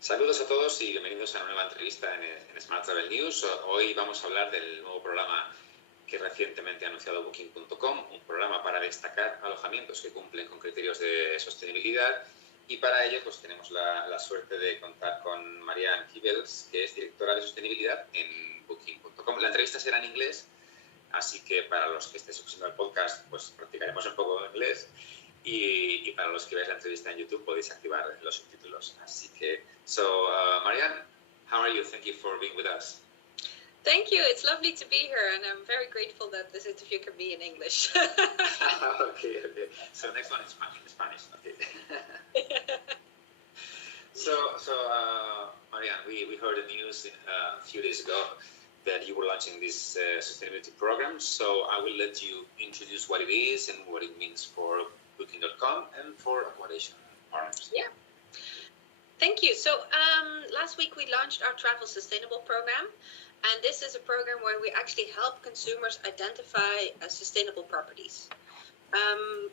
Saludos a todos y bienvenidos a una nueva entrevista en Smart Travel News. Hoy vamos a hablar del nuevo programa que recientemente ha anunciado Booking.com, un programa para destacar alojamientos que cumplen con criterios de sostenibilidad, y para ello pues tenemos la suerte de contar con Marianne Gybels, que es directora de sostenibilidad en Booking.com. La entrevista será en inglés, así que para los que estéis escuchando el podcast pues practicaremos un poco de inglés. Y para los que veáis la entrevista en YouTube podéis activar los subtítulos. Así que, Marianne, how are you? Thank you for being with us. Thank you. It's lovely to be here, and I'm very grateful that this interview can be in English. Okay. So next one is Spanish. Okay. Marianne, we heard the news a few days ago that you were launching this sustainability program. So I will let you introduce what it is and what it means for Booking.com and for accommodation partners. Yeah. Thank you. So last week we launched our Travel Sustainable program, and this is a program where we actually help consumers identify sustainable properties.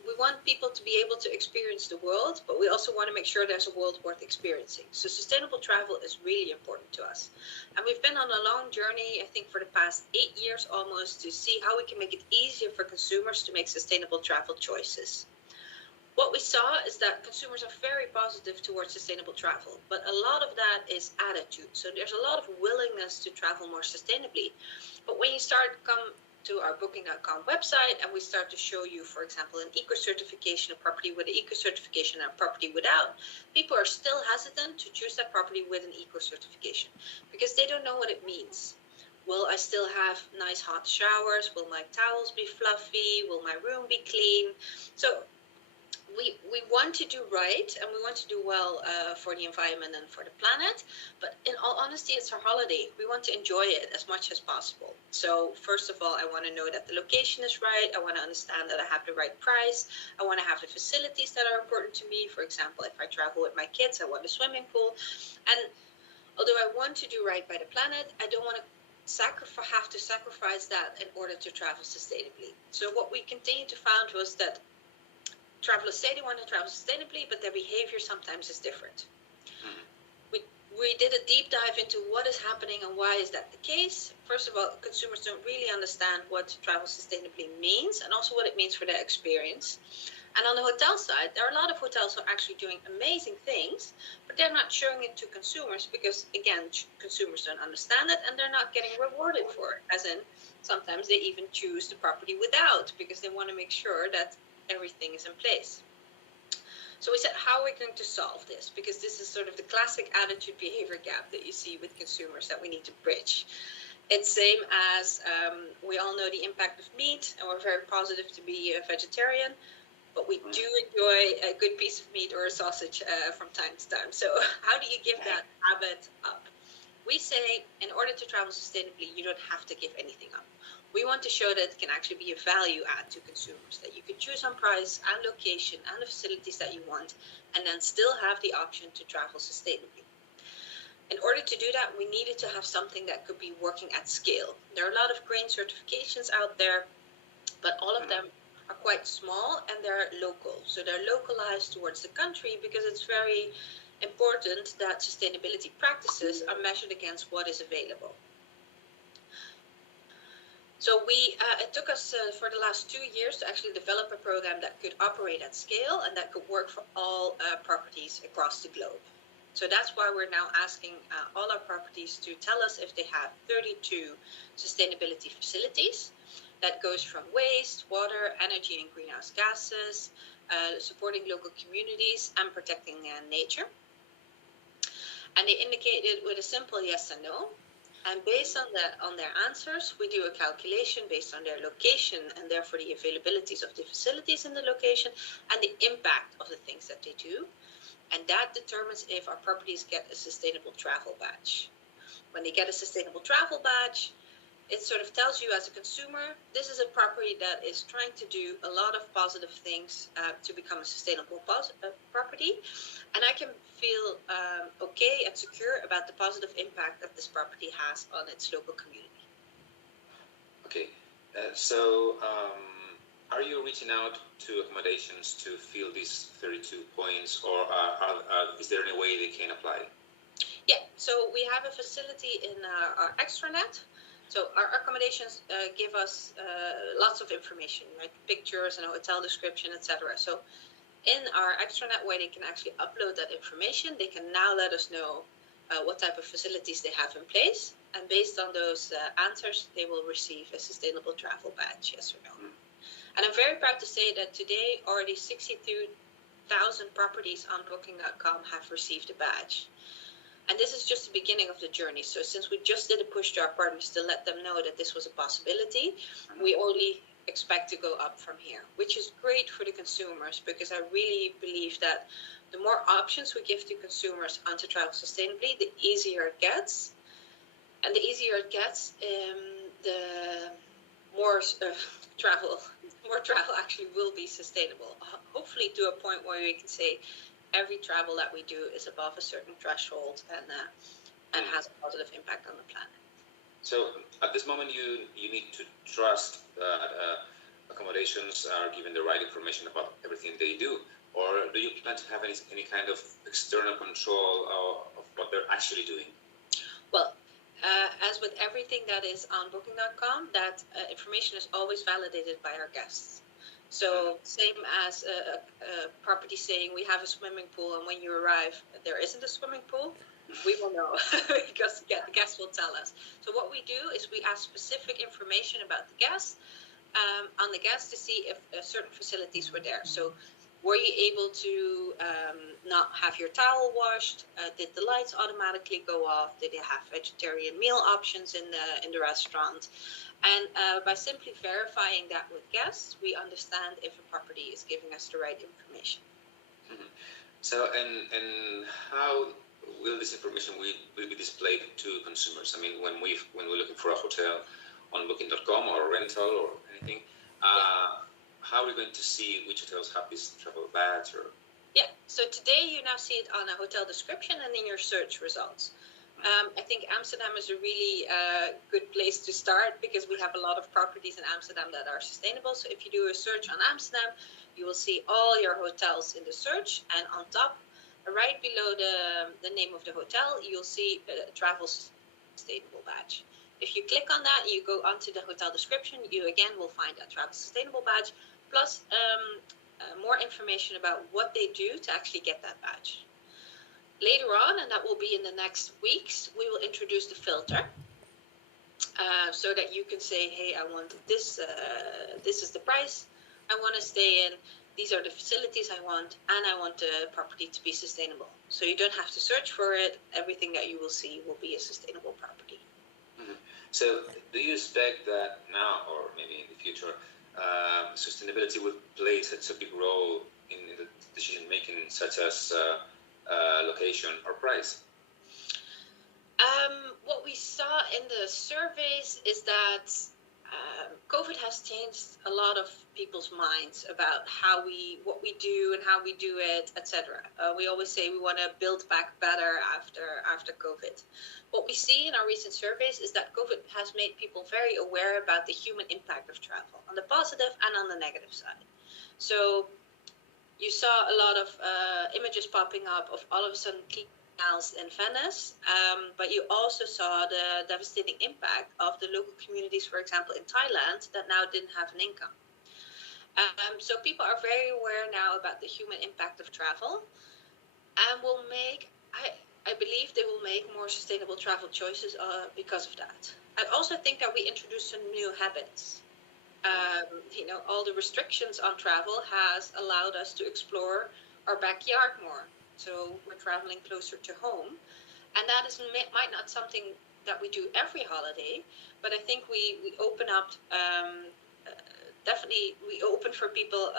We want people to be able to experience the world, but we also want to make sure there's a world worth experiencing. So sustainable travel is really important to us. And we've been on a long journey, I think for the past 8 years almost, to see how we can make it easier for consumers to make sustainable travel choices. What we saw is that consumers are very positive towards sustainable travel, but a lot of that is attitude. So there's a lot of willingness to travel more sustainably. But when you come to our Booking.com website and we start to show you, for example, an eco-certification, a property with an eco-certification and a property without, people are still hesitant to choose that property with an eco-certification because they don't know what it means. Will I still have nice hot showers? Will my towels be fluffy? Will my room be clean? So we want to do right, and we want to do well for the environment and for the planet, but in all honesty, it's our holiday. We want to enjoy it as much as possible. So first of all, I want to know that the location is right. I want to understand that I have the right price. I want to have the facilities that are important to me. For example, if I travel with my kids, I want a swimming pool. And although I want to do right by the planet, I don't want to have to sacrifice that in order to travel sustainably. So what we continued to find was that travelers say they want to travel sustainably, but their behavior sometimes is different. We did a deep dive into what is happening and why is that the case. First of all, consumers don't really understand what travel sustainably means and also what it means for their experience. And on the hotel side, there are a lot of hotels who are actually doing amazing things, but they're not showing it to consumers because, again, consumers don't understand it and they're not getting rewarded for it. As in, sometimes they even choose the property without because they want to make sure that everything is in place. So we said, how are we going to solve this? Because this is sort of the classic attitude behavior gap that you see with consumers that we need to bridge. It's same as we all know the impact of meat, and we're very positive to be a vegetarian, but we do enjoy a good piece of meat or a sausage from time to time. So how do you give that habit up? We say, in order to travel sustainably, you don't have to give anything up. We want to show that it can actually be a value add to consumers, that you can choose on price and location and the facilities that you want, and then still have the option to travel sustainably. In order to do that, we needed to have something that could be working at scale. There are a lot of green certifications out there, but all of them are quite small and they're local. So they're localized towards the country because it's very important that sustainability practices are measured against what is available. So it took us for the last 2 years to actually develop a program that could operate at scale and that could work for all properties across the globe. So that's why we're now asking all our properties to tell us if they have 32 sustainability facilities. That goes from waste, water, energy and greenhouse gases, supporting local communities and protecting nature. And they indicate it with a simple yes and no. And based on their answers, we do a calculation based on their location and therefore the availabilities of the facilities in the location and the impact of the things that they do. And that determines if our properties get a sustainable travel badge. When they get a sustainable travel badge, it sort of tells you as a consumer, this is a property that is trying to do a lot of positive things to become a sustainable property. And I can feel okay and secure about the positive impact that this property has on its local community. Okay, are you reaching out to accommodations to fill these 32 points, or is there any way they can apply? Yeah, so we have a facility in our extranet. So our accommodations give us lots of information, like pictures and a hotel description, etc. So in our extranet, where they can actually upload that information, they can now let us know what type of facilities they have in place. And based on those answers, they will receive a sustainable travel badge, yes or no. And I'm very proud to say that today already 62,000 properties on booking.com have received a badge. And this is just the beginning of the journey. So since we just did a push to our partners to let them know that this was a possibility, we only expect to go up from here, which is great for the consumers, because I really believe that the more options we give to consumers on to travel sustainably, the easier it gets. And the easier it gets, the more travel actually will be sustainable. Hopefully to a point where we can say every travel that we do is above a certain threshold and has a positive impact on the planet. So at this moment, you need to trust that accommodations are given the right information about everything they do, or do you plan to have any kind of external control of what they're actually doing? Well, as with everything that is on booking.com, that information is always validated by our guests. So same as a property saying we have a swimming pool, and when you arrive there isn't a swimming pool, we will know because the guests will tell us. So what we do is we ask specific information about the guests, on the guests, to see if certain facilities were there. So were you able to not have your towel washed? Did the lights automatically go off? Did they have vegetarian meal options in the restaurant? And by simply verifying that with guests, we understand if a property is giving us the right information. Mm-hmm. So, and how will this information will be displayed to consumers? I mean, when we're looking for a hotel on Booking.com or rental or anything, how are we going to see which hotels have this travel badge? Or yeah, so today you now see it on a hotel description and in your search results. I think Amsterdam is a really good place to start, because we have a lot of properties in Amsterdam that are sustainable. So if you do a search on Amsterdam, you will see all your hotels in the search, and on top, right below the name of the hotel, you'll see a travel sustainable badge. If you click on that, you go onto the hotel description, you again will find a travel sustainable badge, plus more information about what they do to actually get that badge. Later on, and that will be in the next weeks, we will introduce the filter, so that you can say, hey, I want this, this is the price I want to stay in, these are the facilities I want, and I want the property to be sustainable. So you don't have to search for it. Everything that you will see will be a sustainable property. Mm-hmm. So do you expect that now, or maybe in the future, sustainability will play such a big role in the decision making, such as location or price? What we saw in the surveys is that COVID has changed a lot of people's minds about what we do and how we do it, etc. We always say we want to build back better after COVID. What we see in our recent surveys is that COVID has made people very aware about the human impact of travel, on the positive and on the negative side. So you saw a lot of images popping up of all of a sudden canals in Venice, but you also saw the devastating impact of the local communities, for example, in Thailand, that now didn't have an income. So people are very aware now about the human impact of travel, and will make, I believe they will make more sustainable travel choices because of that. I also think that we introduced some new habits. All the restrictions on travel has allowed us to explore our backyard more. So we're traveling closer to home, and that might not something that we do every holiday, but I think we open up, definitely we open for people,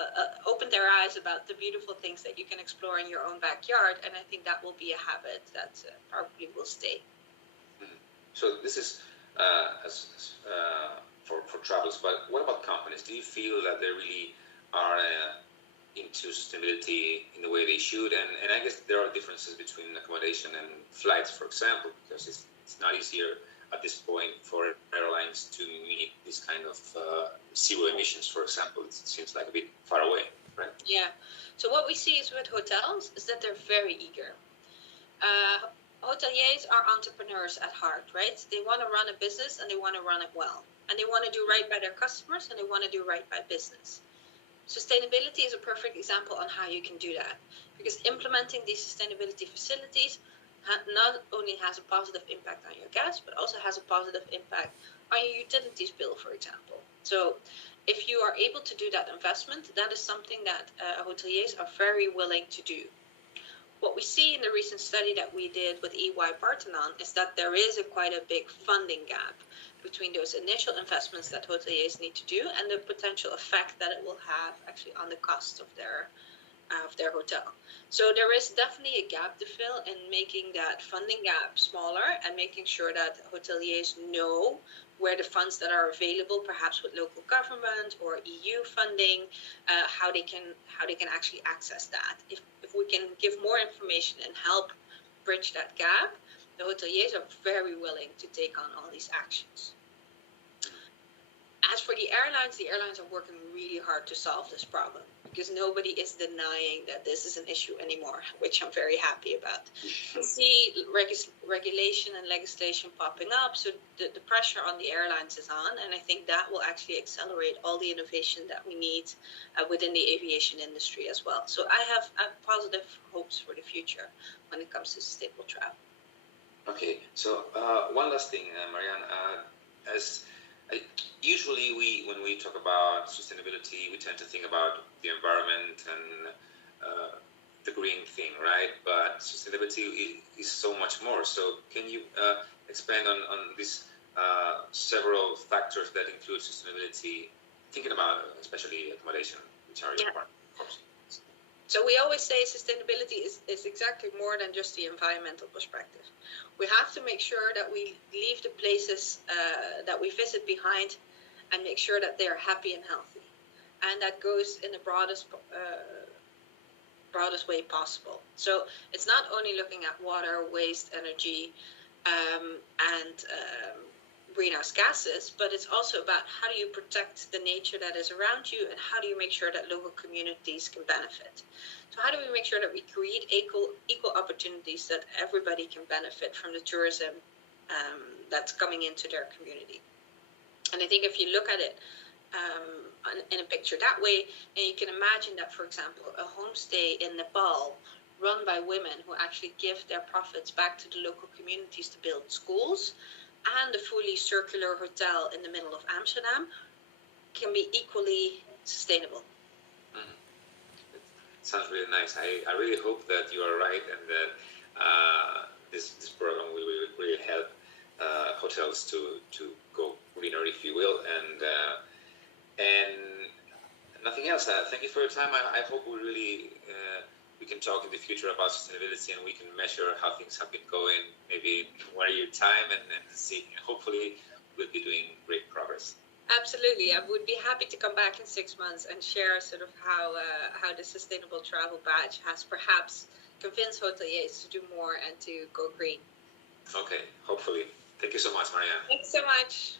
open their eyes about the beautiful things that you can explore in your own backyard, and I think that will be a habit that probably will stay. So this is for travels, but what about companies? Do you feel that they really are into sustainability in the way they should? And I guess there are differences between accommodation and flights, for example, because it's not easier at this point for airlines to meet this kind of zero emissions, for example. It seems like a bit far away, right? Yeah. So what we see is with hotels is that they're very eager. hoteliers are entrepreneurs at heart, right? They want to run a business and they want to run it well. And they want to do right by their customers and they want to do right by business. Sustainability is a perfect example on how you can do that. Because implementing these sustainability facilities not only has a positive impact on your guests, but also has a positive impact on your utilities bill, for example. So if you are able to do that investment, that is something that hoteliers are very willing to do. What we see in the recent study that we did with EY Parthenon is that there is quite a big funding gap between those initial investments that hoteliers need to do and the potential effect that it will have actually on the cost of their hotel. So there is definitely a gap to fill in making that funding gap smaller and making sure that hoteliers know where the funds that are available, perhaps with local government or EU funding, how they can actually access that. If we can give more information and help bridge that gap, the hoteliers are very willing to take on all these actions. As for the airlines are working really hard to solve this problem because nobody is denying that this is an issue anymore, which I'm very happy about. We see regulation and legislation popping up, so the pressure on the airlines is on, and I think that will actually accelerate all the innovation that we need within the aviation industry as well. So I have positive hopes for the future when it comes to sustainable travel. Okay, so one last thing, Marianne. Usually when we talk about sustainability, we tend to think about the environment and the green thing, right? But sustainability is so much more. So can you expand on these several factors that include sustainability, thinking about especially accommodation, which are your part, of course. So we always say sustainability is exactly more than just the environmental perspective. We have to make sure that we leave the places that we visit behind and make sure that they're happy and healthy. And that goes in the broadest way possible. So it's not only looking at water, waste, energy, and greenhouse gases, but it's also about how do you protect the nature that is around you and how do you make sure that local communities can benefit. So how do we make sure that we create equal opportunities that everybody can benefit from the tourism that's coming into their community? And I think if you look at it in a picture that way, and you can imagine that, for example, a homestay in Nepal run by women who actually give their profits back to the local communities to build schools, and a fully circular hotel in the middle of Amsterdam can be equally sustainable. It sounds really nice. I really hope that you are right and that this program will really help hotels to go greener, if you will, and nothing else. Thank you for your time. I hope we can talk in the future about sustainability and we can measure how things have been going, maybe 1 year time, and see. Hopefully, we'll be doing great progress. Absolutely. I would be happy to come back in 6 months and share sort of how the Sustainable Travel Badge has perhaps convinced hoteliers to do more and to go green. Okay, hopefully. Thank you so much, Marianne. Thanks so much.